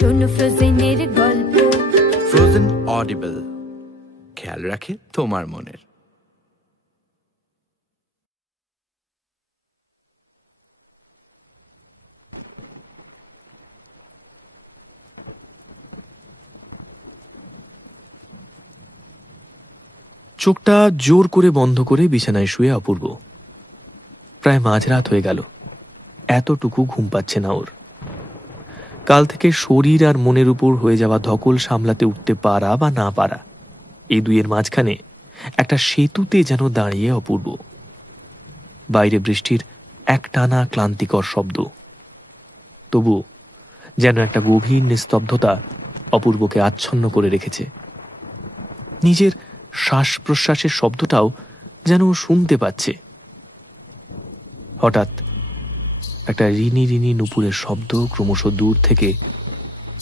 শোনো ফ্রোজেনের গল্প। Frozen audible, খেয়াল রাখে তোমার মনের। চোখটা জোর করে বন্ধ করে বিছানায় শুয়ে অপূর্ব। প্রায় মাঝরাত হয়ে গেল, এতটুকু ঘুম পাচ্ছে না ওর। কাল থেকে শরীর আর মনের উপর হয়ে যাওয়া ধকল সামলাতে উঠতে পারা বা না পারা, এই দুইয়ের মাঝখানে একটা সেতুতে যেন দাঁড়িয়ে অপূর্ব। বাইরে বৃষ্টির একটানা ক্লান্তিকর শব্দ, তবু যেন একটা গভীর নিস্তব্ধতা অপূর্বকে আচ্ছন্ন করে রেখেছে। নিজের শ্বাস প্রশ্বাসের শব্দটাও যেন শুনতে পাচ্ছে। হঠাৎ একটা রিনি রিনি নুপুরের শব্দ ক্রমশ দূর থেকে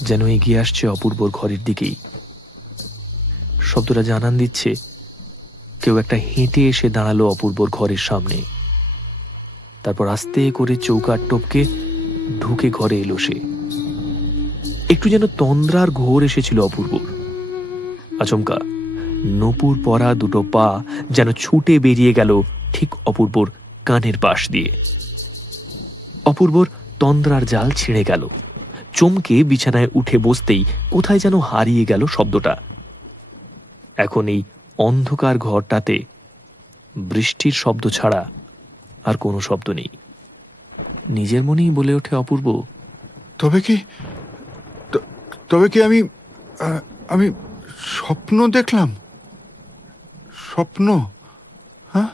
যেন এগিয়ে আসছে অপূর্বর ঘরের দিকেই। শব্দটা জানান দিচ্ছে কেউ একটা হেঁটে এসে দাঁড়ালো অপূর্বর ঘরের সামনে। তারপর আস্তে করে চৌকাঠ টপকে ঢুকে ঘরে এলো সে। একটু যেন তন্দ্রার ঘোর এসেছিল অপূর্বর। আচমকা নূপুর পরা দুটো পা যেন ছুটে বেরিয়ে গেল ঠিক অপূর্বর কানের পাশ দিয়ে। অপূর্বর তন্দ্রার জাল ছিঁড়ে গেল। চমকে বিছানায় উঠে বসতেই কোথায় যেন হারিয়ে গেল শব্দটা। এখন এই অন্ধকার ঘরটাতে বৃষ্টির শব্দ ছাড়া আর কোনো শব্দ নেই। নিজের মনেই বলে ওঠে অপূর্ব, তবে কি আমি স্বপ্ন দেখলাম? স্বপ্ন? হ্যাঁ?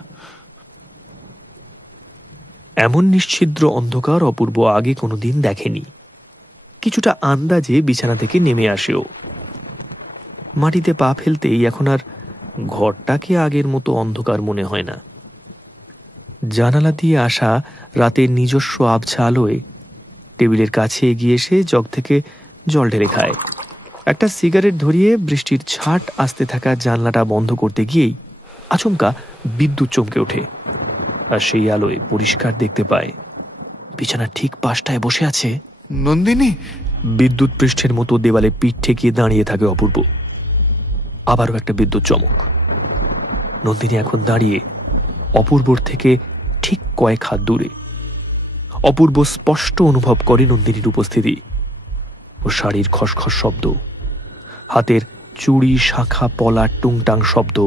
এমন নিশ্ছিদ্র অন্ধকার অপূর্ব আগে কোনোদিন দেখেনি। কিছুটা আন্দাজে বিছানা থেকে নেমে আসেও। মাটিতে পা ফেলতেই এখন আর ঘরটাকে আগের মতো অন্ধকার মনে হয় না। জানালা দিয়ে আসা রাতের নিজস্ব আবছা আলোয় টেবিলের কাছে এগিয়ে এসে জগ থেকে জল ঢেলে খায়। একটা সিগারেট ধরিয়ে বৃষ্টির ছাট আসতে থাকা জানলাটা বন্ধ করতে গিয়েই আচমকা বিদ্যুৎ চমকে ওঠে। আর সেই আলোয় পরিষ্কার দেখতে পায় বিছানার ঠিক পাশটায় বসে আছে নন্দিনী। বিদ্যুৎ পৃষ্ঠের মতো দেওয়ালে পিঠ ঠেকিয়ে দাঁড়িয়ে থাকে অপূর্ব। আবারও একটা বিদ্যুৎ চমক। নন্দিনী এখন দাঁড়িয়ে অপূর্বর থেকে ঠিক কয়েক হাত দূরে। অপূর্ব স্পষ্ট অনুভব করে নন্দিনীর উপস্থিতি। ও শাড়ির খসখস শব্দ, হাতের চুড়ি শাখা পলা টুংটাং শব্দ,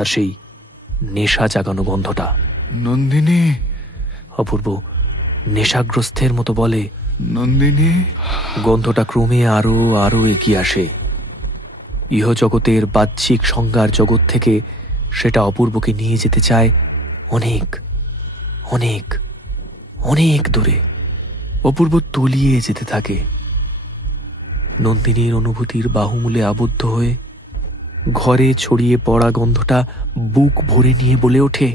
আর সেই নেশা জাগানো গন্ধটা। নন্দিনী। অপূর্ব নেশাগ্রস্তের মতো বলে, নন্দিনী। গন্ধটা ক্রমে আরো আরো এগিয়ে আসে। ইহজগতের বাহ্যিক সংজ্ঞার জগৎ থেকে সেটা অপূর্বকে নিয়ে যেতে চায় অনেক অনেক অনেক দূরে। অপূর্ব তলিয়ে যেতে থাকে। নন্দিনীর অনুভূতির বাহুমূলে আবদ্ধ হয়ে ঘরে ছড়িয়ে পড়া গন্ধটা বুক ভরে নিয়ে বলে ওঠে,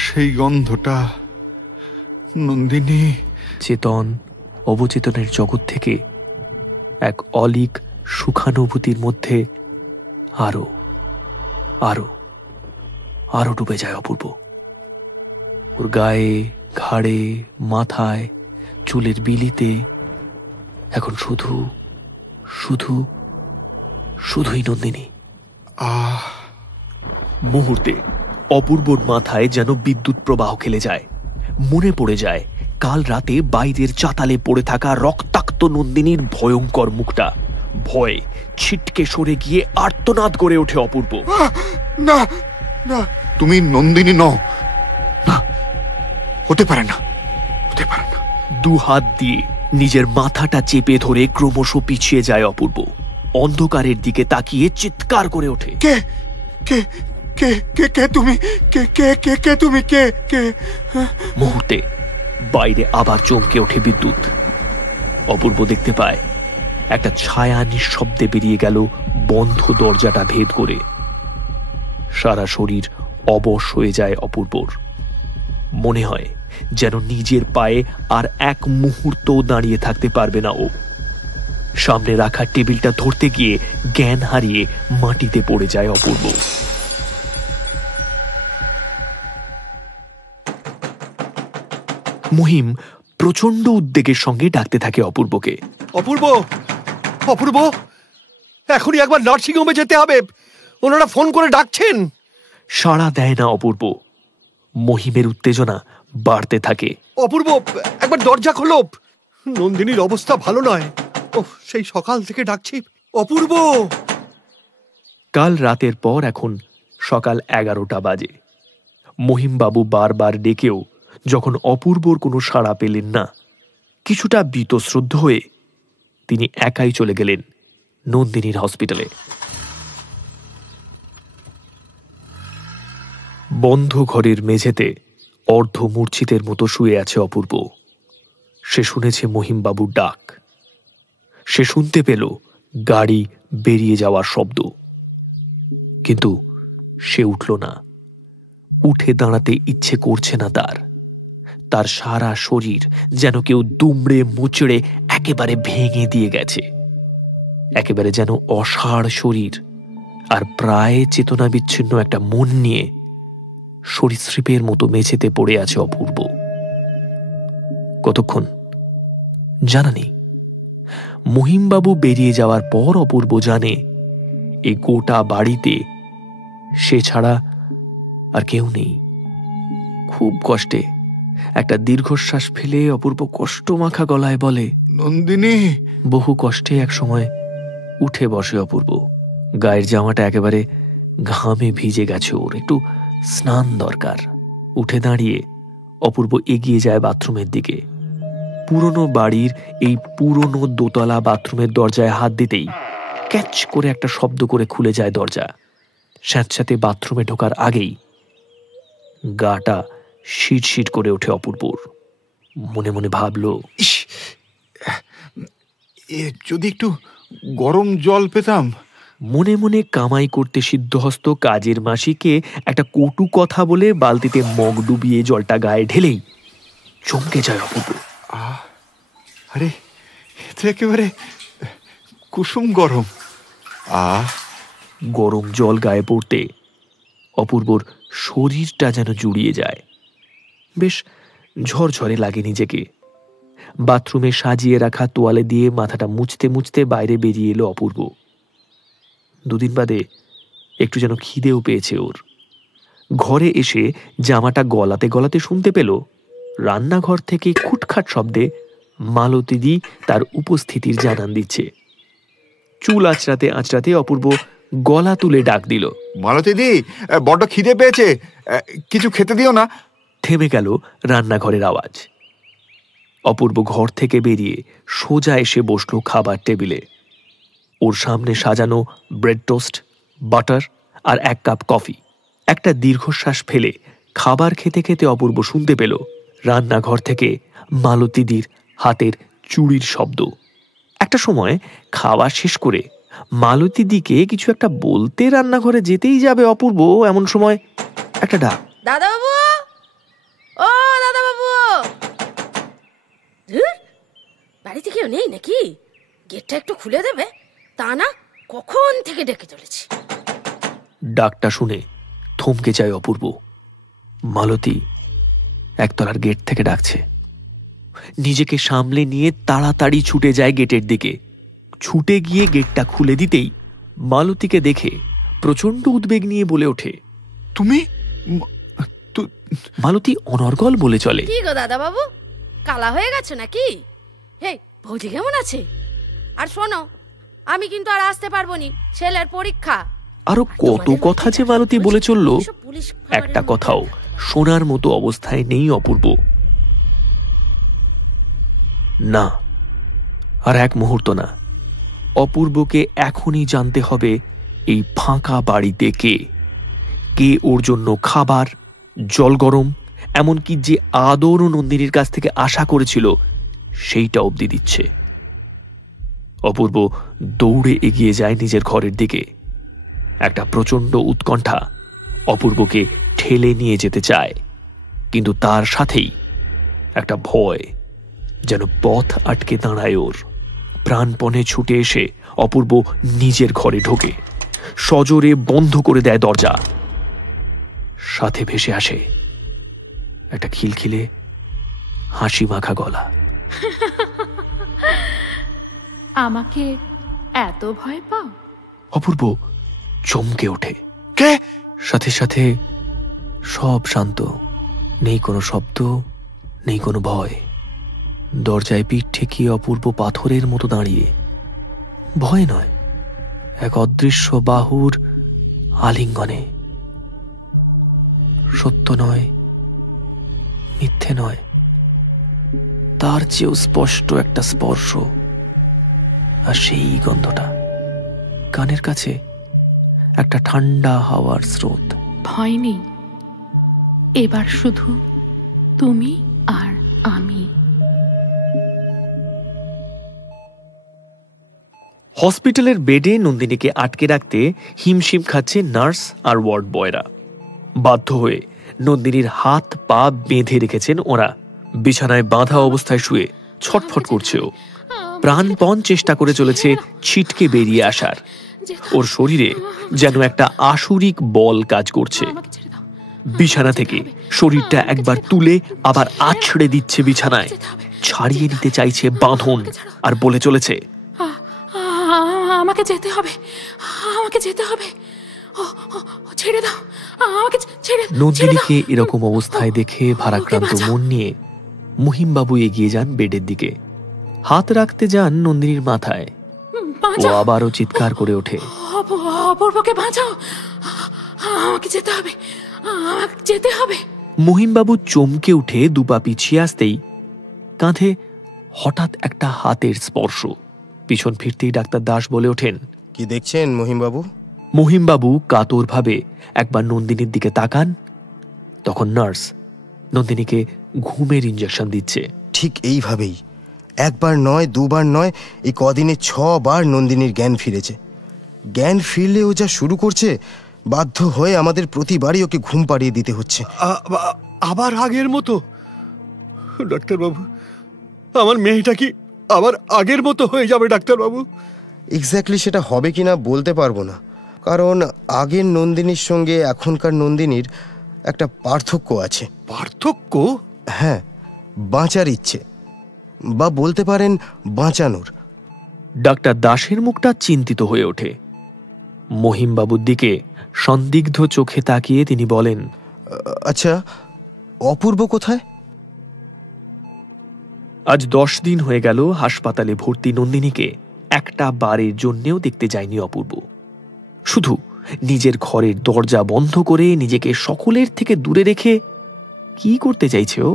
সেই গন্ধটা। নন্দিনী। চেতন অবচেতনের জগৎ থেকে এক অলীক সুখানুভূতির মধ্যে আরো আরো আরো ডুবে যায় অপূর্ব। ওর গায়ে, ঘাড়ে, মাথায়, চুলের বিলিতে এখন শুধু শুধু শুধুই নন্দিনী। মুহূর্তে অপূর্বর মাথায় যেন বিদ্যুৎ প্রবাহ খেলে যায়। মনে পড়ে যায় কাল রাতে বাইরের চাতালে পড়ে থাকা রক্তাক্ত নন্দিনীর ভয়ঙ্কর মুখটা। ভয়ে ছিটকে সরে গিয়ে আর্তনাদ করে ওঠে অপূর্ব। না না, তুমি নন্দিনী নও। না, হতে পারে না, হতে পারে না। দু হাত দিয়ে নিজের মাথাটা চেপে ধরে ক্রমশ পিছিয়ে যায় অপূর্ব। অন্ধকারের দিকে তাকিয়ে চিৎকার করে ওঠে, কে কে কে কে কে তুমি? কে কে কে কে তুমি? কে কে? মুহূর্তে বাইরে আবার চমকে ওঠে বিদ্যুৎ। অপূর্ব দেখতে পায় একটা ছায়া নিঃশব্দে বেরিয়ে গেল বন্ধ দরজাটা ভেদ করে। সারা শরীর অবশ হয়ে যায় অপূর্বর। মনে হয় যেন নিজের পায়ে আর এক মুহূর্ত দাঁড়িয়ে থাকতে পারবে না ও। সামনে রাখা টেবিলটা ধরতে গিয়ে জ্ঞান হারিয়ে মাটিতে পড়ে যায় অপূর্ব। মহিম প্রচন্ড উদ্বেগের সঙ্গে ডাকতে থাকে অপূর্বকে। অপূর্ব, অপূর্ব, এখনই একবার নার্সিংহোমে যেতে হবে, ওনারা ফোন করে ডাকছেন। সাড়া দেয় না অপূর্ব। মহিমের উত্তেজনা বাড়তে থাকে। অপূর্ব, একবার দরজা খোলো, নন্দিনীর অবস্থা ভালো নয়। সেই সকাল থেকে ডাকছি। অপূর্ব। কাল রাতের পর এখন সকাল 11টা বাজে। মহিমবাবু বারবার ডেকেও যখন অপূর্বর কোনো সাড়া পেলেন না, কিছুটা বীতশ্রদ্ধ হয়ে তিনি একাই চলে গেলেন নন্দিনীর হসপিটালে। বন্ধ ঘরের মেঝেতে অর্ধমূর্ছিতের মতো শুয়ে আছে অপূর্ব। সে শুনেছে মহিমবাবুর ডাক। সে শুনতে পেল গাড়ি বেরিয়ে যাওয়ার শব্দ, কিন্তু সে উঠল না। উঠে দাঁড়াতে ইচ্ছে করছে না তার। তার সারা শরীর যেন কেউ দুমড়ে মুচড়ে একেবারে ভেঙে দিয়ে গেছে। একেবারে যেন অসাড় শরীর আর প্রায় চেতনা বিচ্ছিন্ন একটা মন নিয়ে সরীসৃপের মতো মেঝেতে পড়ে আছে অপূর্ব। কতক্ষণ জানা নেই। মহিমবাবু বেরিয়ে যাওয়ার পর অপূর্ব জানে এই গোটা বাড়িতে সে ছাড়া আর কেউ নেই। খুব কষ্টে একটা দীর্ঘশ্বাস ফেলে অপূর্ব কষ্টমাখা গলায় বলে, নন্দিনী। বহু কষ্টে এক সময় উঠে বসে অপূর্ব। গায়ের জামাটা একেবারে ঘামে ভিজে গেছে ওর, একটু স্নান দরকার। উঠে দাঁড়িয়ে অপূর্ব এগিয়ে যায় বাথরুমের দিকে। পুরনো বাড়ির এই পুরনো দোতলা বাথরুমের দরজায় হাত দিতেই ক্যাচ করে একটা শব্দ করে খুলে যায় দরজা। স্যাঁতস্যাঁতে বাথরুমে ঢোকার আগেই গাটা শিট করে ওঠে অপূর্বর। মনে মনে ভাবল, যদি একটু গরম জল পেতাম। মনে মনে কামাই করতে সিদ্ধহস্ত কাজের মাসিকে একটা কটু কথা বলে বালতিতে মগ ডুবিয়ে জলটা গায়ে ঢেলেই চমকে যায় অপূর্ব। আরে, এটা একেবারে কুসুম গরম। গরম জল গায়ে পড়তে অপূর্বর শরীরটা যেন জুড়িয়ে যায়। বেশ ঝরঝরে লাগে নিজেকে। বাথরুমে সাজিয়ে রাখা তোয়ালে দিয়ে মাথাটা মুছতে মুছতে বাইরে বেরিয়ে এলো অপূর্ব। দুদিন বাদে একটু যেন খিদেও পেয়েছে ওর। ঘরে এসে জামাটা গলাতে গলাতে শুনতে পেল রান্নাঘর থেকে খুটখাট শব্দে মালতীদি তার উপস্থিতির জানান দিচ্ছে। চুল আঁচড়াতে আঁচড়াতে অপূর্ব গলা তুলে ডাক দিল, মালতীদি, বড্ড খিদে পেয়েছে, কিছু খেতে দিও না। থেমে গেল রান্নাঘরের আওয়াজ। অপূর্ব ঘর থেকে বেরিয়ে সোজা এসে বসল খাবার টেবিলে। ওর সামনে সাজানো ব্রেড টোস্ট, বাটার আর 1 কাপ কফি। একটা দীর্ঘশ্বাস ফেলে খাবার খেতে খেতে অপূর্ব শুনতে পেল রান্নাঘর থেকে মালতীদির হাতের চুড়ির শব্দ। একটা সময় খাওয়া শেষ করে মালতীদিকে কিছু একটা বলতে রান্নাঘরে যেতেই যাবে অপূর্ব, এমন সময় একটা ডাক, দাদাবাবু, ও দাদাবাবু। বাড়িতে কেউ নেই নাকি? গেটটা একটু খুলে দেবে, তা না কখন থেকে ডেকে চলেছি। ডাকটা শুনে থমকে যায় অপূর্ব। মালতী একতলার গেট থেকে ডাকছে। নিজেকে সামলে নিয়ে তাড়াতাড়ি ছুটে যায় গেটের দিকে। ছুটে গিয়ে গেটটা খুলে দিতেই মালতীকে দেখে প্রচন্ড উদ্বেগ নিয়ে বলে ওঠে, তুমি? মালতী অনর্গল বলে চলে, কি গো দাদাবাবু, কালা হয়ে গেছে নাকি? হে, ভৌজি কেমন আছে? আর শোনো, আমি কিন্তু আর আসতে পারবো নি, ছেলের পরীক্ষা। আরো কত কথা যে মালতী বলে চলল, একটা কথাও শোনার মতো অবস্থায় নেই অপূর্ব। না, আর এক মুহূর্ত না। অপূর্বকে এখনই জানতে হবে এই ফাঁকা বাড়িতে কে কে ওর জন্য খাবার, জল গরম, এমনকি যে আদর ও নন্দিনীর কাছ থেকে আশা করেছিল সেইটা অবধি দিচ্ছে। অপূর্ব দৌড়ে এগিয়ে যায় নিজের ঘরের দিকে। একটা প্রচন্ড উৎকণ্ঠা অপূর্বকে ঠেলে নিয়ে যেতে চায়, কিন্তু তার সাথেই একটা ভয় যেন পথ আটকে দাঁড়ায় ওর। প্রাণপণে ছুটে এসে অপূর্ব নিজের ঘরে ঢোকে, সজোরে বন্ধ করে দেয় দরজা। সাথে ভেসে আসে একটা খিলখিলে হাসি মাখা গলা। আমাকে এত ভয় পাও? অপূর্ব চমকে ওঠে। কে? সাথে সাথে সব শান্ত, নেই কোনো শব্দ, নেই কোনো ভয়। দরজায় পিঠ ঠেকিয়ে অপূর্ব পাথরের মতো দাঁড়িয়ে, ভয় নয়, এক অদৃশ্য বাহুর আলিঙ্গনে। সত্য নয়, মিথ্যে নয়, তার চেয়েও স্পষ্ট একটা স্পর্শ। আর সেই গন্ধটা কানের কাছে, একটা ঠান্ডা হাওয়ার স্রোত। ভয় নেই, এবার শুধু তুমি আর আমি। হসপিটালের বেডে নন্দিনীকে আটকে রাখতে হিমশিম খাচ্ছে নার্স আর ওয়ার্ড বয়রা। বাধ্য হয়ে নন্দিনীর হাত পা বেঁধে রেখেছেন ওরা। বিছানায় বাঁধা অবস্থায় শুয়ে ছটফট করছে ও। প্রাণপণ চেষ্টা করে চলেছে ছিটকে বেরিয়ে আসার। ওর শরীরে যেন একটা আসুরিক বল কাজ করছে। বিছানা থেকে শরীরটা একবার তুলে আবার আছড়ে দিচ্ছে বিছানায়, ছাড়িয়ে নিতে চাইছে বাঁধন, আর বলে চলেছে, আমাকে যেতে হবে, আমাকে যেতে হবে, ছেড়ে দাও, আমাকে ছেড়ে দাও। নন্দিনীকে এরকম অবস্থায় দেখে ভারাক্রান্ত মন নিয়ে মহিমবাবু এগিয়ে যান বেডের দিকে। হাত রাখতে যান নন্দিনীর মাথায়। ও আবারও চিৎকার করে ওঠে, অপূর্বকে বাঁচাও, আমাকে যেতে হবে, আমাকে যেতে হবে। মহিমবাবু চমকে উঠে দুপা পিছিয়ে আসতেই কাঁধে হঠাৎ একটা হাতের স্পর্শ। পিছন ফিরতেই ডাক্তার দাস বলে ওঠেন, কি দেখছেন মহিমবাবু? মহিমবাবু কাতরভাবে একবার নন্দিনীর দিকে তাকান। তখন নার্স নন্দিনীকে ঘুমের ইঞ্জেকশন দিচ্ছে। ঠিক এইভাবেই একবার নয়, দুবার নয়, এই কদিনে 6 বার নন্দিনীর জ্ঞান ফিরেছে। জ্ঞান ফিরলে ও যা শুরু করছে, বাধ্য হয়ে আমাদের প্রতিবারই ওকে ঘুম পাড়িয়ে দিতে হচ্ছে। আবার আগের মতো? ডাক্তারবাবু, আমার মেয়েটা কি আবার আগের মতো হয়ে যাবে ডাক্তারবাবু? এক্স্যাক্টলি সেটা হবে কিনা বলতে পারবো না, কারণ আগের নন্দিনীর সঙ্গে এখনকার নন্দিনীর একটা পার্থক্য আছে। পার্থক্য? হ্যাঁ, বাঁচার ইচ্ছে, বা বলতে পারেন বাঁচানোর। ডাক্তার দাসের মুখটা চিন্তিত হয়ে ওঠে। মহিমবাবুর দিকে সন্দিগ্ধ চোখে তাকিয়ে তিনি বলেন, আচ্ছা, অপূর্ব কোথায়? আজ 10 দিন হয়ে গেল হাসপাতালে ভর্তি নন্দিনীকে একটা বারের জন্যেও দেখতে যায়নি অপূর্ব। শুধু নিজের ঘরের দরজা বন্ধ করে নিজেকে সকলের থেকে দূরে রেখে কি করতে চাইছে ও?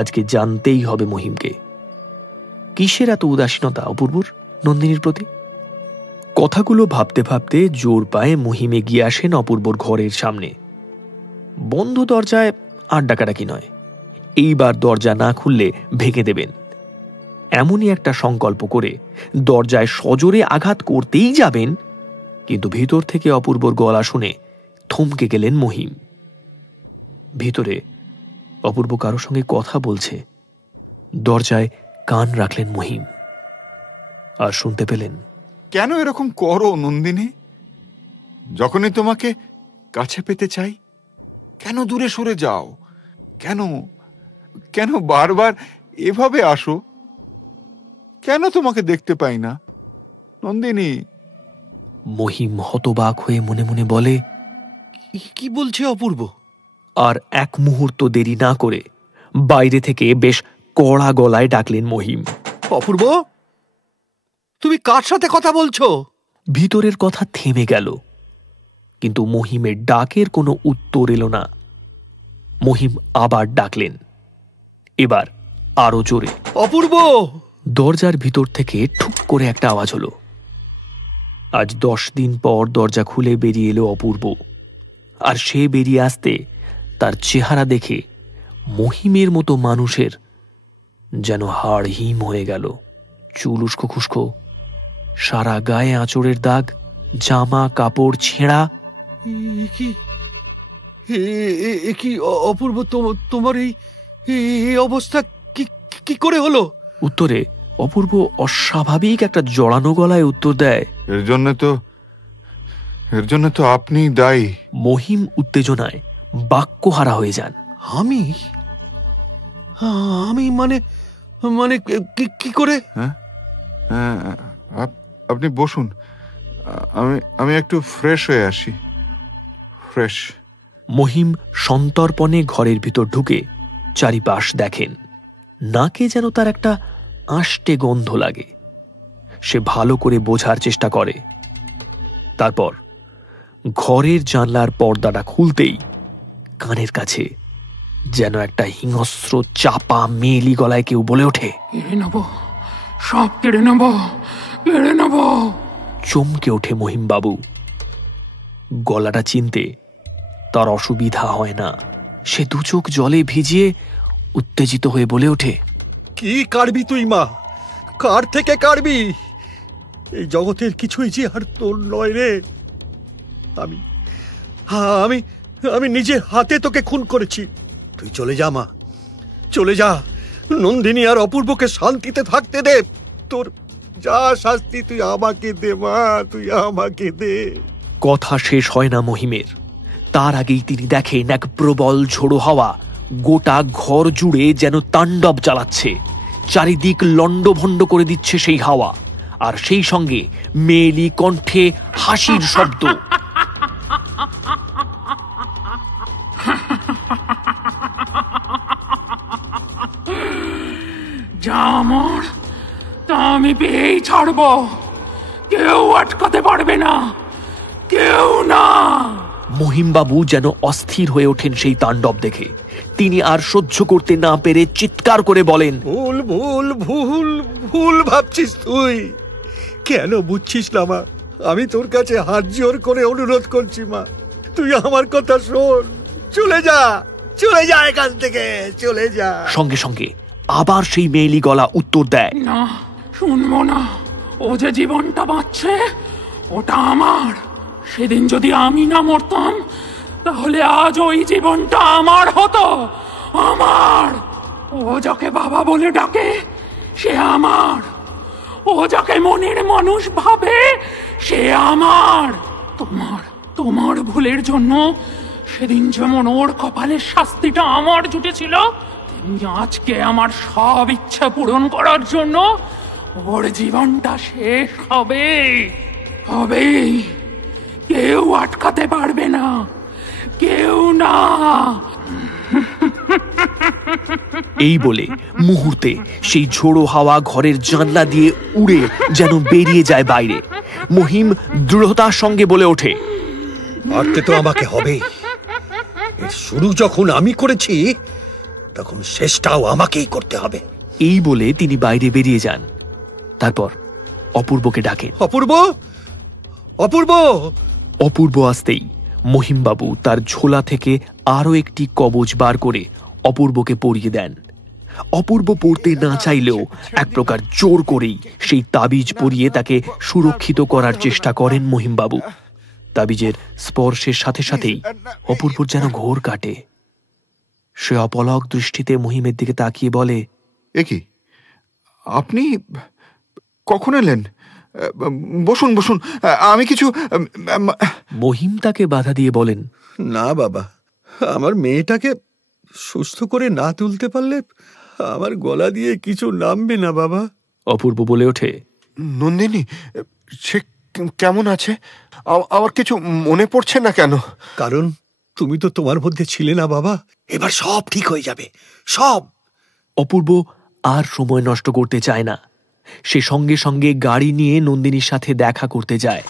আজকে জানতেই হবে মহিমকে। কিসের এত উদাসীনতা অপূর্বর নন্দিনীর প্রতি? কথাগুলো ভাবতে ভাবতে জোর পায়ে মহিম এগিয়ে আসেন অপূর্বর ঘরের সামনে। বন্ধ দরজায় আর ডাকাডাকি নয়, এইবার দরজা না খুললে ভেঙে দেবেন, এমনই একটা সংকল্প করে দরজায় সজোরে আঘাত করতেই যাবেন, কিন্তু ভিতর থেকে অপূর্বর গলা শুনে থমকে গেলেন মহিম। ভিতরে অপূর্ব কারো সঙ্গে কথা বলছে। দরজায় কান রাখলেন মহিম, আর শুনতে পেলেন, কেন এরকম করো নন্দিনী? যখনই তোমাকে কাছে পেতে চাই, কেন দূরে সরে যাও? কেন কেন বারবার এভাবে আসো? কেন তোমাকে দেখতে পাই না নন্দিনী? মহিম হতবাক হয়ে মনে মনে বলে, কি বলছে অপূর্ব? আর এক মুহূর্ত দেরি না করে বাইরে থেকে বেশ কড়া গলায় ডাকলেন মহিম, অপূর্ব, তুমি কার সাথে কথা বলছো? ভিতরের কথা থেমে গেল, কিন্তু মহিমের ডাকের কোনো উত্তর এলো না। মহিম আবার ডাকলেন, এবার আরো জোরে, অপূর্ব! দরজার ভিতর থেকে ঠুক করে একটা আওয়াজ হলো। আজ 10 দিন পর দরজা খুলে বেরিয়ে এলো অপূর্ব। আর সে বেরিয়ে আসতে তার চেহারা দেখে মহিমের মতো মানুষের যেন হাড় হিম হয়ে গেল। চুল উস্কো খুস্কো, সারা গায়ে আঁচড়ের দাগ, জামা কাপড় ছেঁড়া। কি অপূর্ব, তোমার এই অবস্থা কি করে হলো? উত্তরে অপূর্ব অস্বাভাবিক একটা জড়ানো গলায় উত্তর দেয়, এর জন্য তো আপনি দায়ী। মহিম উত্তেজনায় বাক্যহারা হয়ে যান। আমি মানে মানে কি করে? হ্যাঁ হ্যাঁ, আপনি বসুন, আমি একটু ফ্রেশ হয়ে আসি। ফ্রেশ। মহিম সন্তর্পণে ঘরের ভিতর ঢুকে চারিপাশ দেখেন। নাকে যেন তার একটা আষ্টে গন্ধ লাগে। সে ভালো করে বোঝার চেষ্টা করে। তারপর ঘরের জানলার পর্দাটা খুলতেই কানের কাছে যেন একটা হিংস্র চাপা মেয়েলি গলায় কেউ বলে ওঠে, কেড়ে নেব, সব কেড়ে নেব, কেড়ে নেব। চমকে ওঠে মহিমবাবু। গলাটা চিনতে তার অসুবিধা হয় না। সে দু চোখ জলে ভিজিয়ে উত্তেজিত হয়ে বলে ওঠে, কি কাড়বি তুই মা? কার থেকে কাড়বি? এই জগতের কিছুই যে আর তোর নয় রে। আমি আমি আমি নিজের হাতে তোকে খুন করেছি। তুই চলে যা মা, চলে যা। নন্দিনী আর অপূর্বকে শান্তিতে থাকতে দে। তোর যা শাস্তি তুই আমাকে দে মা, তুই আমাকে দে। কথা শেষ হয় না মহিমের। তার আগেই তিনি দেখেন এক প্রবল ঝোড়ো হাওয়া গোটা ঘর জুড়ে যেন তাণ্ডব চালাচ্ছে। চারিদিক লণ্ডভণ্ড করে দিচ্ছে সেই হাওয়া, আর সেই সঙ্গে মেয়েলি কণ্ঠে হাসির শব্দ। যা আমার, তা আমি পেয়েই ছাড়ব। কেউ আটকাতে পারবে না, কেউ না। মহিমবাবু যেন অস্থির হয়ে ওঠেন সেই তাণ্ডব দেখে। তিনি আর সহ্য করতে না পেরে চিৎকার করে বলেন, ভুল ভুল ভুল ভুল ভাবছিস তুই। কেন বুঝছিস না মা? আমি তোর কাছে হাত জোর করে অনুরোধ করছি মা, তুই আমার কথা শোন। চলে যা, চলে যা এখান থেকে, চলে যা। সঙ্গে সঙ্গে আবার সেই মেয়েলি গলা উত্তর দেয়, না, শুনবো না। ও যে জীবনটা বাঁচছে, ওটা আমার। সেদিন যদি আমি না মরতাম, তাহলে আজ ওই জীবনটা আমার হতো, আমার। ও যাকে বাবা বলে ডাকে, সে আমার। ও যাকে মনের মানুষ ভাবে, সে আমার। তোমার ভুলের জন্য সেদিন যেমন ওর কপালের শাস্তিটা আমার জুটেছিল, তেমনি আজকে আমার সব ইচ্ছা পূরণ করার জন্য ওর জীবনটা শেষ হবে। কেউ আটকাতে পারবে না, কেউ না। এই বলে মুহূর্তে সেই ঝোড়ো হাওয়া ঘরের জানলা দিয়ে উড়ে যেন বেরিয়ে যায় বাইরে। মহিম দৃঢ়তার সঙ্গে বলে ওঠে, মারতে তো আমাকে হবে। এর শুরু যখন আমি করেছি, তখন শেষটাও আমাকেই করতে হবে। এই বলে তিনি বাইরে বেরিয়ে যান। তারপর অপূর্বকে ডাকেন। অপূর্ব, অপূর্ব। অপূর্ব আসতেই মহিমবাবু তার ঝোলা থেকে আরো একটি কবচ বার করে অপূর্বকে পরিয়ে দেন। অপূর্ব পড়তে না চাইলেও এক প্রকার জোর করেই সেই তাবিজ পরিয়ে তাকে সুরক্ষিত করার চেষ্টা করেন মহিমবাবু। তাবিজের স্পর্শের সাথে সাথেই অপূর্বর যেন ঘোর কাটে। সে অপলক দৃষ্টিতে মহিমের দিকে তাকিয়ে বলে, এ কি, আপনি কখন এলেন? বসুন বসুন, আমি কিছু। মহিম তাকে বাধা দিয়ে বলেন, না বাবা, আমার মেয়েটাকে সুস্থ করে না তুলতে পারলে আমার গলা দিয়ে কিছু নামবে না বাবা। অপূর্ব বলে ওঠে, নন্দিনী সে কেমন আছে? আমার কিছু মনে পড়ছে না কেন? কারণ তুমি তো তোমার মধ্যে ছিলে না বাবা। এবার সব ঠিক হয়ে যাবে, সব। অপূর্ব আর সময় নষ্ট করতে চায় না। সে সঙ্গে সঙ্গে গাড়ি নিয়ে নন্দিনীর সাথে দেখা করতে যায়।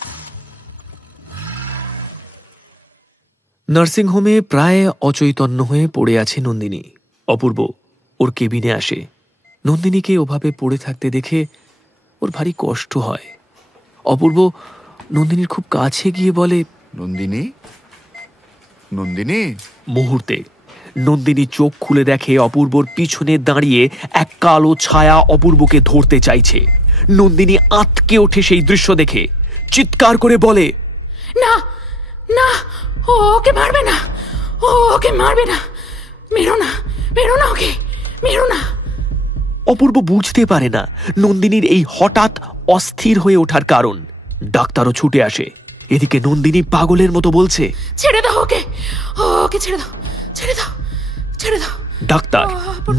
নার্সিংহোমে প্রায় অচৈতন্য হয়ে পড়ে আছে নন্দিনী। অপূর্ব ওর কেবিনে আসে। নন্দিনীকে ওভাবে পড়ে থাকতে দেখে ওর ভারী কষ্ট হয়। অপূর্ব নন্দিনীর খুব কাছে গিয়ে বলে, নন্দিনী, নন্দিনী। মুহূর্তে নন্দিনী চোখ খুলে দেখে অপূর্বর পিছনে দাঁড়িয়ে এক কালো ছায়া অপূর্বকে ধরতে চাইছে। নন্দিনী আঁতকে ওঠে সেই দৃশ্য দেখে, চিৎকার করে বলে, না না, ওকে মারবে না, ওকে মারবে না, মেরো না, মেরো না, ওকে মেরো না। অপূর্ব বুঝতে পারে না নন্দিনীর এই হঠাৎ অস্থির হয়ে ওঠার কারণ। ডাক্তারও ছুটে আসে। এদিকে নন্দিনী পাগলের মতো বলছে, ছেড়ে দাও ওকে, ওকে ছেড়ে দাও, ছেড়ে দাও, ছেড়ে দাও। ডাক্তার,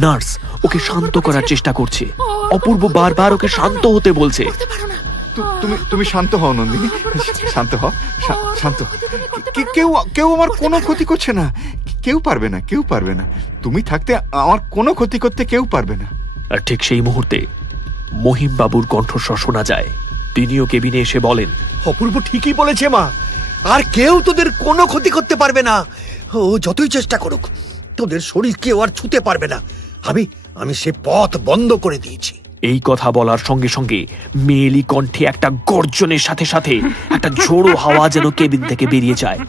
নার্স ওকে শান্ত করার চেষ্টা করছে। অপূর্ব বারবার ওকে শান্ত হতে বলছে। তুমি শান্ত হও নন্দিনী, শান্ত হও, শান্ত। কেউ আমার কোনো ক্ষতি করছে না, কেউ পারবে না, কেউ পারবে না। তুমি থাকতে আমার কোনো ক্ষতি করতে কেউ পারবে না। আর ঠিক সেই মুহূর্তে মহিম বাবুর কণ্ঠস্বর শোনা যায়। তিনিও কেবিনে এসে বলেন, অপূর্ব ঠিকই বলেছে মা, আর কেউ তোদের কোনো ক্ষতি করতে পারবে না। ও যতই চেষ্টা করুক, তোদের শরীর কেউ আর ছুতে পারবে না। আমি সে পথ বন্ধ করে দিয়েছি। এই কথা বলার সঙ্গে সঙ্গে মেয়েলি কণ্ঠে একটা গর্জনের সাথে সাথে একটা ঝোড়ো হাওয়া যেন কেবিন থেকে বেরিয়ে যায়।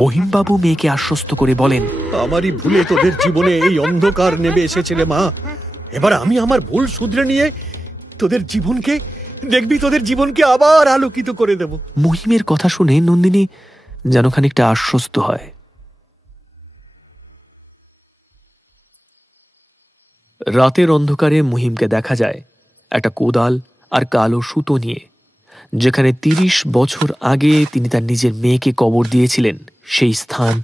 মহিমবাবু মেয়েকে আশ্বস্ত করে বলেন, আমারই ভুলে তোদের জীবনে এই অন্ধকার নেমে এসেছিলে মা। এবার আমি আমার ভুল শুধরে নিয়ে তোদের জীবনকে আবার আলোকিত করে দেব। মহিমের কথা শুনে নন্দিনী যেন খানিকটা আশ্বস্ত হয়। রাতের অন্ধকারে মহিমকে দেখা যায় একটা কোদাল আর কালো সুতো নিয়ে, যেখানে 30 বছর আগে তিনি তার নিজের মেয়েকে কবর দিয়েছিলেন সেই স্থান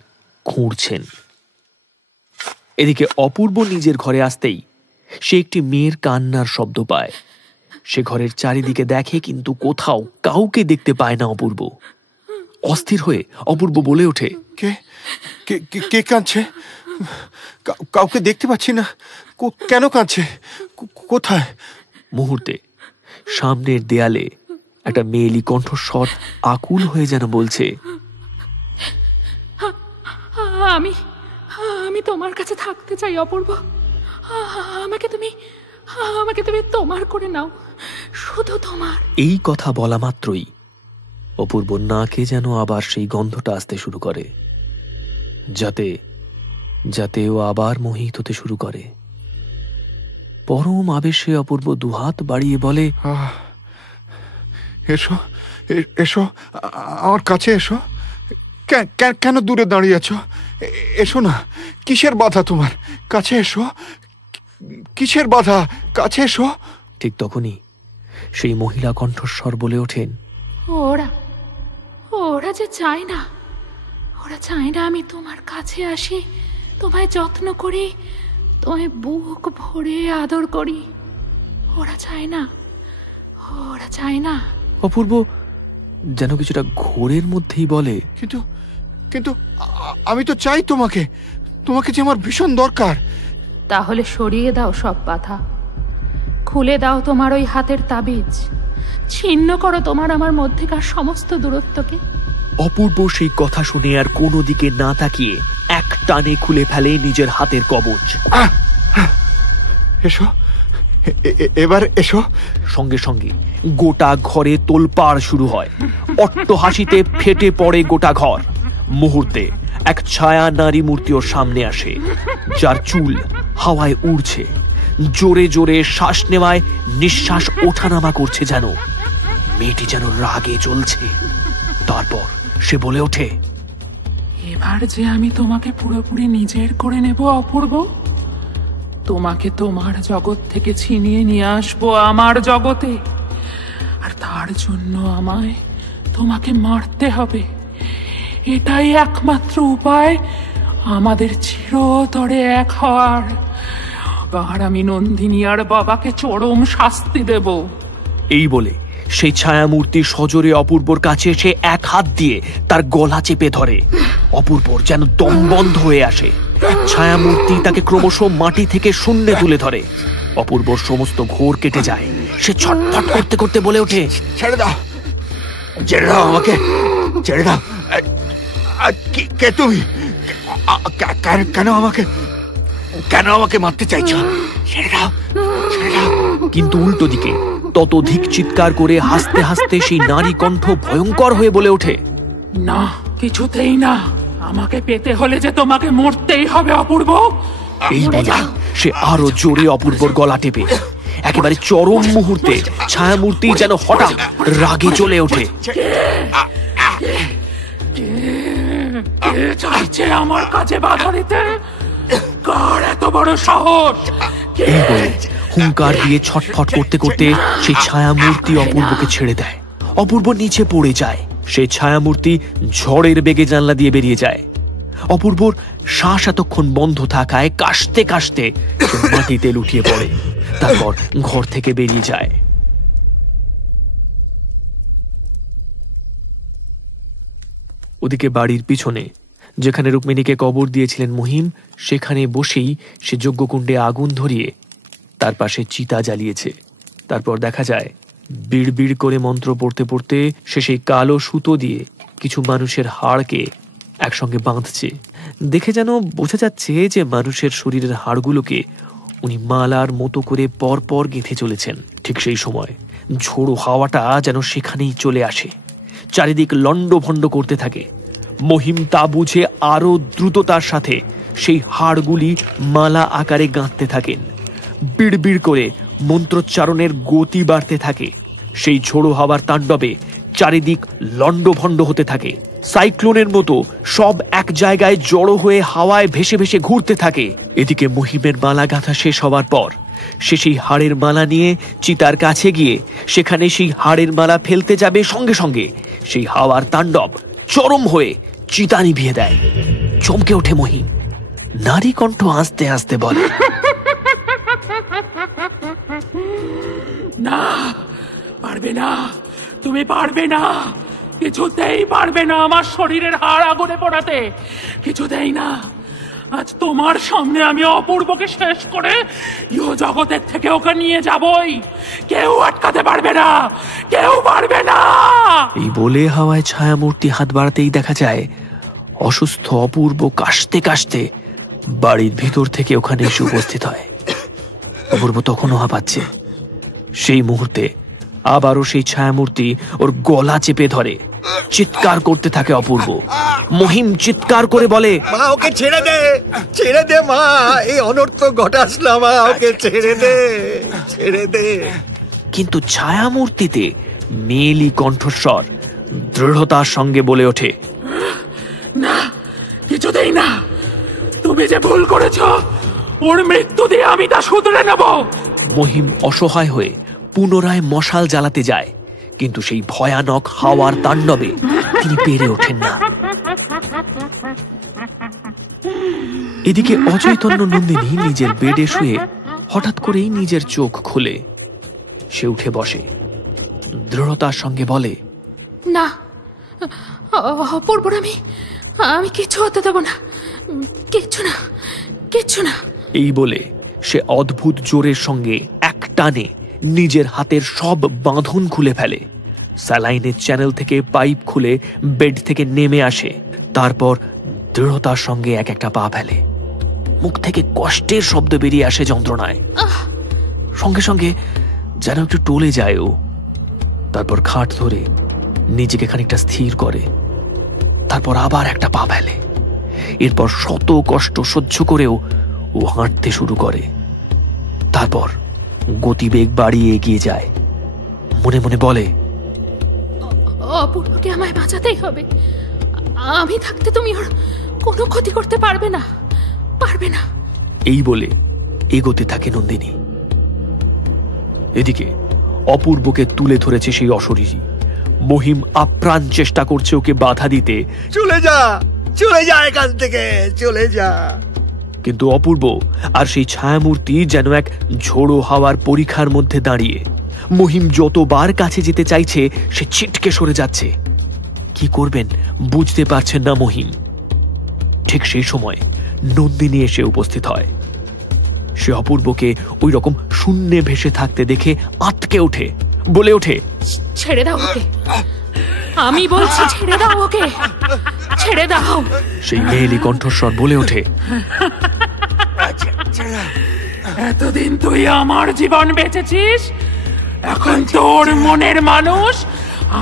খুঁড়ছেন। এদিকে অপূর্ব নিজের ঘরে আসতেই সে একটি মেয়ের কান্নার শব্দ পায়। সে ঘরের চারিদিকে দেখে, কিন্তু কোথাও কাউকে দেখতে পায় না অপূর্ব। অস্থির হয়ে অপূর্ব বলে ওঠে, কে কাঁদছে? কাউকে দেখতে পাচ্ছি না, কেন কাঁদছে? কোথায়? মুহূর্তে সামনের দেয়ালে একটা মেয়েলি কণ্ঠস্বর আকুল হয়ে যেন বলছে, আমি তোমার কাছে থাকতে চাই অপূর্ব। আমাকে তুমি তোমার করে নাও, শুধু তোমার। এই কথা বলা মাত্রই অপূর্ব নাকে যেন আবার সেই গন্ধটা আসতে শুরু করে, যাতে ও আবার মোহিত হতে শুরু করে। পরম আবেশে অপূর্ব দুহাত বাড়িয়ে বলে, এসো এসো, আমার কাছে এসো। কেন দূরে দাঁড়িয়ে আছো? এসো না। কিসের বাধা তোমার? কাছে এসো। কিসের বাধা? কাছে এসো। ঠিক তখনই সেই মহিলা কণ্ঠস্বর বলে ওঠেন, ওরা যে চায় না, আমি তোমার কাছে আসি, তোমায় যত্ন করি, তোমায় বুক ভরে আদর করি। ওরা চায় না। অপূর্ব যেন কিছুটা ঘোরের মধ্যেই বলে, কিন্তু আমি তো চাই তোমাকে যে আমার ভীষণ দরকার। তাহলে সরিয়ে দাও সব বাধা, খুলে দাও তোমার ওই হাতের তাবিজ, ছিন্ন করো তোমার আমার মধ্যেকার সমস্ত দূরত্বকে। অপূর্ব সেই কথা শুনে আর কোনো দিকে না তাকিয়ে এক টানে খুলে ফেলে নিজের হাতের কবচ। এসো, এবার এসো। সঙ্গে সঙ্গে গোটা ঘরে তোলপাড় শুরু হয়। অট্টহাসিতে ফেটে পড়ে গোটা ঘর। মুহূর্তে এক ছায়া নারী মূর্তি ওর সামনে আসে, যার চুল হাওয়ায় উড়ছে। জোরে জোরে শ্বাস নেওয়ায় নিঃশ্বাস ওঠানামা করছে, যেন মেয়েটি যেন রাগে জ্বলছে। তারপর সে বলে ওঠে, এবার যে আমি তোমাকে পুরোপুরি নিজের করে নেব অপূর্ব, তোমাকে তোমার জগৎ থেকে ছিনিয়ে নিয়ে আসবো আমার জগতে। আর তার জন্য আমায় তোমাকে মারতে হবে। এটাই একমাত্র উপায় আমাদের চিরতরে এক হওয়ার। আর আমি নন্দিনী আর বাবাকে চরম শাস্তি দেব। এই বলে সেই ছায়ামূর্তি সজোরে অপূর্বর কাছে এসে এক হাত দিয়ে তার গলা চেপে ধরে। অপূর্বর যেন দম বন্ধ হয়ে আসে। ছায়ামূর্তি তাকে ক্রমশ মাটি থেকে শূন্যে তুলে ধরে। অপূর্বর সমস্ত ঘোর কেটে যায়। সে ছটফট করতে করতে বলে ওঠে, ছেড়ে দাও আমাকে, ছেড়ে দাও। কে তুমি? কেন আমাকে মারতে চাইছো? ছেড়ে দাও। কিন্তু উল্টো দিকে ততোধিক চিৎকার করে হাসতে হাসতে সেই নারী কণ্ঠ ভয়ঙ্কর হয়ে বলে ওঠে, না, কিছুতেই না। আমাকে পেতে হলে যে তোমাকে মরতেই হবে অপূর্ব। এই বলে সে আরো জোরে অপূর্বর গলা টেপে একেবারে চরম মুহূর্তে ছায়ামূর্তি যেন হঠাৎ রাগে চলে ওঠে। কে চাইছে আমার কাছে বাধা দিতে? কার এত বড় সাহস? এই বলে হুঙ্কার দিয়ে ছটফট করতে করতে সেই ছায়ামূর্তি অপূর্বকে ছেড়ে দেয়। অপূর্ব নিচে পড়ে যায়। সেই ছায়ামূর্তি ঝড়ের বেগে জানলা দিয়ে বেরিয়ে যায়। অপূর্বর শ্বাস এতক্ষণ বন্ধ থাকায় কাশতে কাশতে সে মাটিতে লুটিয়ে পড়ে, তারপর ঘর থেকে বেরিয়ে যায়। ওদিকে বাড়ির পিছনে যেখানে রুক্মিণীকে কবর দিয়েছিলেন মহিম, সেখানে বসেই সে যজ্ঞকুণ্ডে আগুন ধরিয়ে তার পাশে চিতা জ্বালিয়েছে। তারপর দেখা যায় বিড়বিড় করে মন্ত্র পড়তে পড়তে সে সেই কালো সুতো দিয়ে কিছু মানুষের হাড়কে একসঙ্গে বাঁধছে। দেখে যেন বোঝা যাচ্ছে যে মানুষের শরীরের হাড়গুলোকে উনি মালার মতো করে পরপর গেঁথে চলেছেন। ঠিক সেই সময় ঝোড়ো হাওয়াটা যেন সেখানেই চলে আসে, চারিদিক লণ্ডভণ্ড করতে থাকে। মহিম তা বুঝে আরো দ্রুততার সাথে সেই হাড়গুলি মালা আকারে গাঁথতে থাকেন। বিড়বিড় করে মন্ত্রোচ্চারণের গতি বাড়তে থাকে। সেই ঝোড়ো হাওয়ার তাণ্ডবে চারিদিক লণ্ডভণ্ড হতে থাকে। সাইক্লোনের মতো সব এক জায়গায় জড়ো হয়ে হাওয়ায় ভেসে ভেসে ঘুরতে থাকে। এদিকে মহিমের মালা গাঁথা শেষ হওয়ার পর সে সেই হাড়ের মালা নিয়ে চিতার কাছে গিয়ে সেখানে সেই হাড়ের মালা ফেলতে যাবে, সঙ্গে সঙ্গে সেই হাওয়ার তাণ্ডব চরম হয়ে চিতা নিভিয়ে দেয়। চমকে ওঠে মহিম, নারী কণ্ঠ আস্তে আস্তে বলে, না, পারবে না, তুমি পারবে না, কিছুতেই পারবে না আমার শরীরের হাড় আগুনে পোড়াতে, কিছুতেই না। আজ তোমার সামনে আমি অপূর্বকে শেষ করে ইহ জগতের থেকে ওকে নিয়ে যাবই, কেউ আটকাতে পারবে না, কেউ পারবে না। এই বলে হাওয়ায় ছায়ামূর্তি হাত বাড়াতেই দেখা যায় অসুস্থ অপূর্ব কাশতে কাশতে বাড়ির ভিতর থেকে ওখানে এসে উপস্থিত হয়। অপূর্ব তখনও হাঁপাচ্ছে। সেই মুহূর্তে আবারও সেই ছায়ামূর্তি ওর গলা চেপে ধরে, চিৎকার করতে থাকে অপূর্ব। মহিম চিৎকার করে বলে, মা ওকে ছেড়ে দে, ছেড়ে দে মা, এই অনর্থ ঘটাস না মা, ওকে ছেড়ে দে, ছেড়ে দে। কিন্তু ছায়ামূর্তিতে মেয়েলি কণ্ঠস্বর দৃঢ়তার সঙ্গে বলে ওঠে, না, কিছুতেই না, তুমি যে ভুল করেছ ওর মৃত্যু দিয়ে আমি তা শুধরে নেব। মহিম অসহায় হয়ে পুনরায় মশাল জ্বালাতে যায়, কিন্তু সেই ভয়ানক হাওয়ার তাণ্ডবে তিনি পেরে ওঠেন না। এদিকে অচৈতন্য নন্দিনী নিজের বেডে শুয়ে হঠাৎ করেই নিজের চোখ খুলে সে উঠে বসে, দৃঢ়তার সঙ্গে বলে, না, অপূর্বর আমি কিছু হতে দেব না, কিচ্ছু না, কিচ্ছু না। এই বলে সে অদ্ভুত জোরের সঙ্গে এক টানে নিজের হাতের সব বাঁধন খুলে ফেলে। স্যালাইনের চ্যানেল থেকে পাইপ খুলে বেড থেকে নেমে আসে। তারপর দৃঢ়তার সঙ্গে এক একটা পা ফেলে। মুখ থেকে কষ্টের শব্দ বেরিয়ে আসে যন্ত্রণায়। সঙ্গে সঙ্গে যেন একটু টলে যায় ও। তারপর খাট ধরে নিজেকে খানিকটা স্থির করে, তারপর আবার একটা পা ফেলে। এরপর শত কষ্ট সহ্য করেও ও হাঁটতে শুরু করে। তারপর গতিবেগ বাড়িয়ে এগিয়ে যায়, মনে মনে বলে, অপূর্বকে আমায় বাঁচাতেই হবে, আমি থাকতে তুমি ওর কোনো ক্ষতি করতে পারবে না, পারবে না। এই বলে এগোতে থাকে নন্দিনী। এদিকে অপূর্বকে তুলে ধরেছে সেই অশরীরী। মহিম আপ্রাণ চেষ্টা করছে ওকে বাধা দিতে, চলে যা, চলে যা এখান থেকে, চলে যা। কিন্তু অপূর্ব আর সেই ছায়ামূর্তি যেন এক ঝোড়ো হাওয়ার পরিখার মধ্যে দাঁড়িয়ে। মহিম যতবার কাছে যেতে চাইছে সে ছিটকে সরে যাচ্ছে। কি করবেন বুঝতে পারছেন না মহিম। ঠিক সেই সময় নন্দিনী এসে উপস্থিত হয়। সে অপূর্বকে ওই রকম শূন্যে ভেসে থাকতে দেখে আঁতকে ওঠে, বলে ওঠে, ছেড়ে দাও ওকে, আমি বলছি ছেড়ে দাও ওকে, ছেড়ে দাও। সেই মেয়েলি কণ্ঠস্বর বলে ওঠে, এতদিন তুই আমার জীবন বেঁচেছিস, এখন তোর মনের মানুষ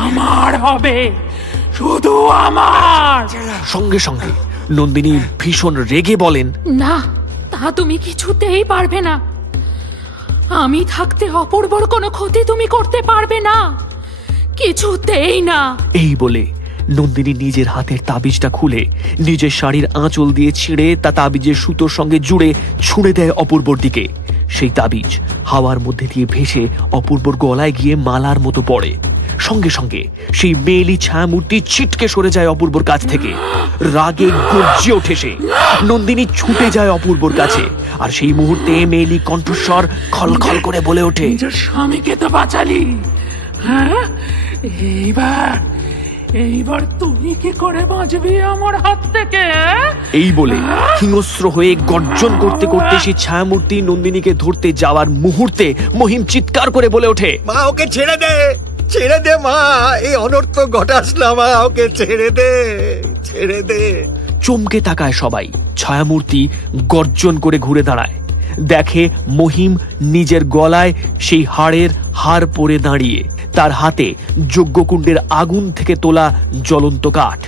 আমার হবে, শুধু আমার। সঙ্গে সঙ্গে নন্দিনী ভীষণ রেগে বলেন, না, তা তুমি কিছুতেই পারবে না, আমি থাকতে অপূর্বর কোনো ক্ষতি তুমি করতে পারবে না, কিছুতেই না। এই বলে নন্দিনী নিজের হাতের তাবিজটা খুলে নিজের শাড়ির আঁচল দিয়ে ছিঁড়ে তা তাবিজের সুতোর সঙ্গে জুড়ে ছুঁড়ে দেয় অপূর্বর দিকে। সেই তাবিজ হাওয়ার মধ্যে দিয়ে ভেসে অপূর্বর গলায় গিয়ে মালার মতো পড়ে। সঙ্গে সঙ্গে সেই মেয়েলি ছায়ামূর্তি ছিটকে সরে যায় অপূর্বর কাছ থেকে। রাগে গর্জে ওঠে সে। নন্দিনী ছুটে যায় অপূর্বর কাছে, আর সেই মুহূর্তে মেয়েলি কণ্ঠস্বর খলখল করে বলে ওঠে, নিজের স্বামীকে তো বাঁচালি, হ্যাঁ, এইবার তুমি কি করে বাঁচবি আমার হাত থেকে? এই বলে হিংস্র হয়ে গর্জন করতে করতে সেই ছায়ামূর্তি নন্দিনীকে ধরতে যাওয়ার মুহূর্তে মহিম চিৎকার করে বলে ওঠে, মা ওকে ছেড়ে দে, ছেড়ে দে মা, এই অনর্থ ঘটাস না মা, ওকে ছেড়ে দে, ছেড়ে দে। চমকে তাকায় সবাই। ছায়ামূর্তি গর্জন করে ঘুরে দাঁড়ায়, দেখে মহিম নিজের গলায় সেই হাড়ের হাড় পরে দাঁড়িয়ে, তার হাতে যজ্ঞকুণ্ডের আগুন থেকে তোলা জ্বলন্ত কাঠ।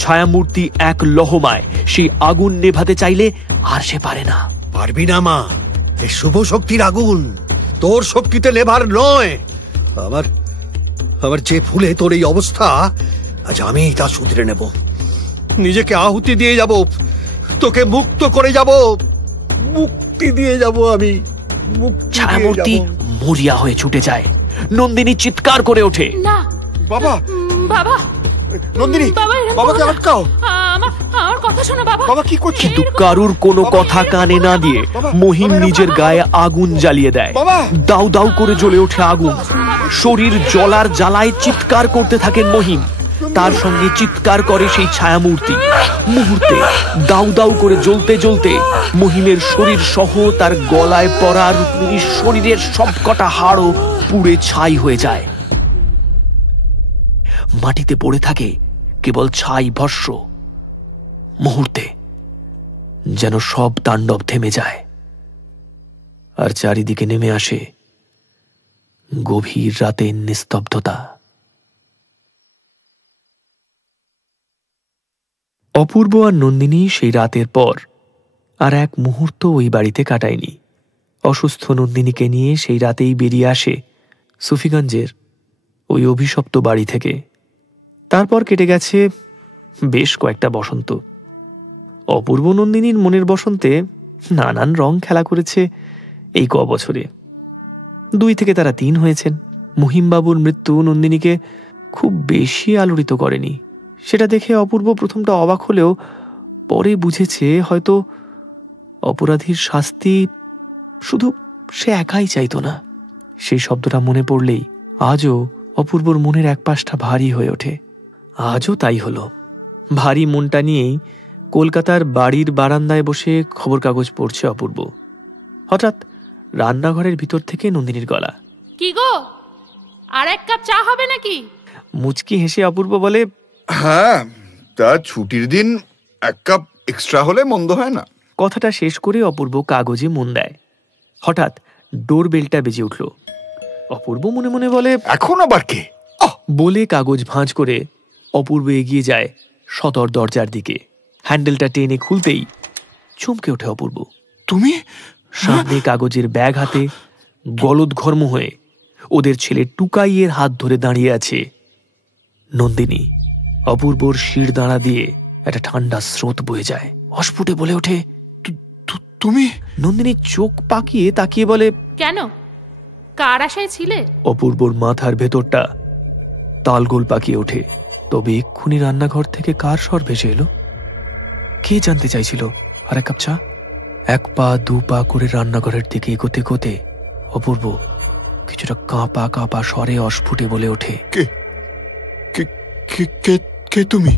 ছায়ামূর্তি এক লহমায় সেই আগুন নেভাতে চাইলে আর সে পারে না। পারবি না মা, এই শুভ শক্তির আগুন তোর শক্তিতে নেভার নয়। আমার যে ফুলে তোর এই অবস্থা, আজ আমি তা শুধরে নেব, নিজেকে আহুতি দিয়ে যাব, তোকে মুক্ত করে যাব, মুক্তি দিয়ে যাব আমি। ছায়ামূর্তি মরিয়া হয়ে ছুটে যায়। নন্দিনী চিৎকার করে ওঠে, না বাবা, বাবা, নন্দিনী, বাবাকে আটকাও, আমার কথা শোনো বাবা। বাবা কি করছে? কিন্তু কারুর কোনো কথা কানে না দিয়ে মহিম নিজের গায়ে আগুন জ্বালিয়ে দেয়। দাউ দাউ করে জ্বলে ওঠে আগুন। শরীর জ্বলার জ্বালায় চিৎকার করতে থাকেন মহিম। তার সঙ্গে চিৎকার করে সেই ছায়ামূর্তি। মুহূর্তে দাউ দাউ করে জ্বলতে জ্বলতে মহিমের শরীর সহ তার গলায় পড়া রুক্মিণীর শরীরের সবকটা হাড়ও পুড়ে ছাই হয়ে যায়। মাটিতে পড়ে থাকে কেবল ছাই ভস্ম। মুহূর্তে যেন সব তাণ্ডব থেমে যায়, আর চারিদিকে নেমে আসে গভীর রাতের নিস্তব্ধতা। অপূর্ব আর নন্দিনী সেই রাতের পর আর এক মুহূর্ত ওই বাড়িতে কাটায়নি। অসুস্থ নন্দিনীকে নিয়ে সেই রাতেই বেরিয়ে আসে সুফিগঞ্জের ওই অভিশপ্ত বাড়ি থেকে। তারপর কেটে গেছে বেশ কয়েকটা বসন্ত। অপূর্ব নন্দিনীর মনের বসন্তে নানান রং খেলা করেছে এই বছরে। 2 থেকে তারা 3 হয়েছেন। মহিমবাবুর মৃত্যু নন্দিনীকে খুব বেশি আলোড়িত করেনি। সেটা দেখে অপূর্ব প্রথমটা অবাক হলেও পরে বুঝেছে হয়তো অপরাধীর শাস্তি শুধু সে একাই চাইতো না। সেই শব্দটা মনে পড়লেই আজও অপূর্বর মনের এক পাশটা ভারী হয়ে ওঠে। আজও তাই হলো। ভারী মনটা নিয়েই কলকাতার বাড়ির বারান্দায় বসে খবর কাগজ পড়ছে অপূর্ব। হঠাৎ রান্নাঘরের ভিতর থেকে নন্দিনীর গলা, কি গো, আর এক কাপ চা হবে নাকি? মুচকি হেসে অপূর্ব বলে, হ্যাঁ, তা ছুটির দিন 1 কাপ এক্সট্রা হলে মন্দ হয় না। কথাটা শেষ করে অপূর্ব কাগজে মন দেয়। হঠাৎ ডোরবেলটা বেজে উঠল। অপূর্ব মনে মনে বলে, এখন আবার কে? বলে কাগজ ভাঁজ করে অপূর্ব এগিয়ে যায় সদর দরজার দিকে। হ্যান্ডেলটা টেনে খুলতেই চমকে ওঠে অপূর্ব। তুমি? সামনে কাগজের ব্যাগ হাতে গলদঘর্ম হয়ে ওদের ছেলে টুকাইয়ের হাত ধরে দাঁড়িয়ে আছে নন্দিনী। অপূর্বর শির দাঁড়া দিয়ে একটা ঠান্ডা স্রোত বয়ে যায়। অস্ফুটে বলে ওঠে, তুমি? নন্দিনী চোখ পাকিয়ে তাকিয়ে বলে, কেন, কার আশায় ছিলে? অপূর্বর মাথার ভেতরটা তালগোল পাকিয়ে ওঠে। তবে এক্ষুনি রান্নাঘর থেকে কার স্বর ভেসে এলো? কে জানতে চাইছিল? আর 1 কাপ চা? 1 পা 2 পা করে রান্নাঘরের দিকে এগোতে এগোতে অপূর্ব কিছুটা কাঁপা স্বরে অস্ফুটে বলে ওঠে, কে তুমি?